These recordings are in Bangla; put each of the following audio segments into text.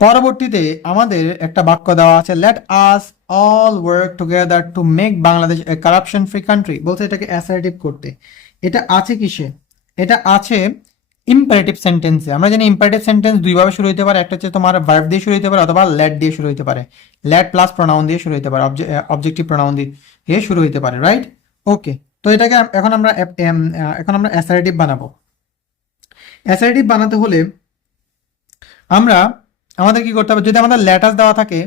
পরবর্তীতে আমাদের একটা বাক্য দেওয়া আছে, late us all work together to make Bangladesh a corruption free country. বলছে এটাকে অ্যাসার্টিভ করতে। এটা আছে কিসে? এটা আছে ইম্পারেটিভ সেন্টেন্সে। আমরা জানি ইম্পারেটিভ সেন্টেন্স দুইভাবে শুরু হতে পারে, একটা হচ্ছে তোমার ভার্ব দিয়ে শুরু হতে পারে অথবা লেট দিয়ে শুরু হতে পারে। লেট প্লাস প্রোনাউন দিয়ে শুরু হতে পারে, অবজেক্টিভ প্রোনাউন দিয়ে শুরু হতে পারে, রাইট? ওকে, তো এটাকে এখন আমরা অ্যাসার্টিভ বানাবো। অ্যাসার্টিভ বানাতে হলে আমরা আমাদের কি করতে হবে, যদি আমাদের লেটাস দেওয়া থাকে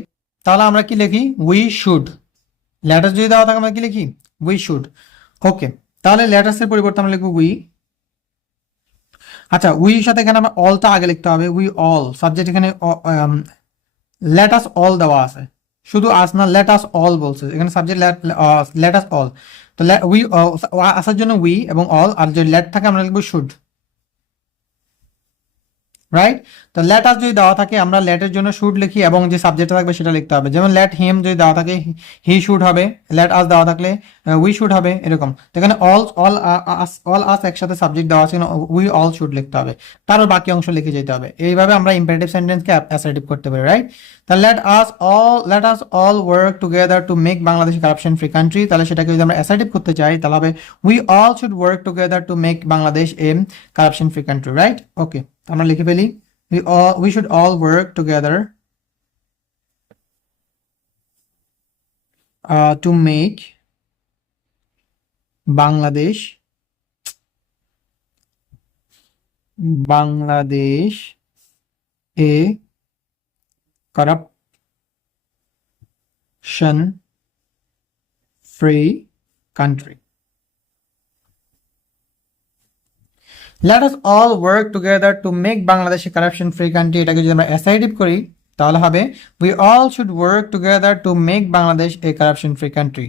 তাহলে আমরা কি লিখি? We should. লেটাস যদি দেওয়া থাকে আমরা কি লিখি? We should. ওকে, তাহলে লেটাসের পরিবর্তে আমরা লিখবো উই। আচ্ছা, উই সাথে এখানে আমরা অলটা আগে লিখতে হবে, উই অল। সাবজেক্ট এখানে লেটাস অল দেওয়া আছে, শুধু আস না, লেটাস অল বলছে এখানে সাবজেক্ট, লেটাস অল। তো উই আসার জন্য উই এবং অল, আর যদি লেট থাকে আমরা লিখবো শুড, রাইট? তো লেট আস যদি দেওয়া থাকে আমরা লেটের জন্য শুড লিখি এবং যে সাবজেক্টটা থাকবে সেটা লিখতে হবে। যেমন লেট হিম যদি দেওয়া থাকে হি শুড হবে, লেট আস দেওয়া থাকলে উই শুড হবে, এরকম। তো এখানে অল আস একসাথে সাবজেক্ট দেওয়া আছে, উই অল শুড লিখতে হবে, তারপর বাকি অংশ লিখে যেতে হবে। এইভাবে আমরা ইম্পারেটিভ সেন্টেন্সকে অ্যাসার্টিভ করতে পারি, রাইট? তাহলে let us all work together to make Bangladesh corruption free country, তাহলে সেটাকে যদি আমরা অ্যাসার্টিভ করতে চাই তাহলে হবে we all should work together to make Bangladesh a corruption free country, right? Okay, আমরা লিখে ফেলি, we should all work together to make Bangladesh a corruption free country. Let us all work together to make Bangladesh a corruption free country। এটাকে যদি আমরা অ্যাসার্টিভ করি তাহলে হবে we all should work together to make Bangladesh a corruption free country।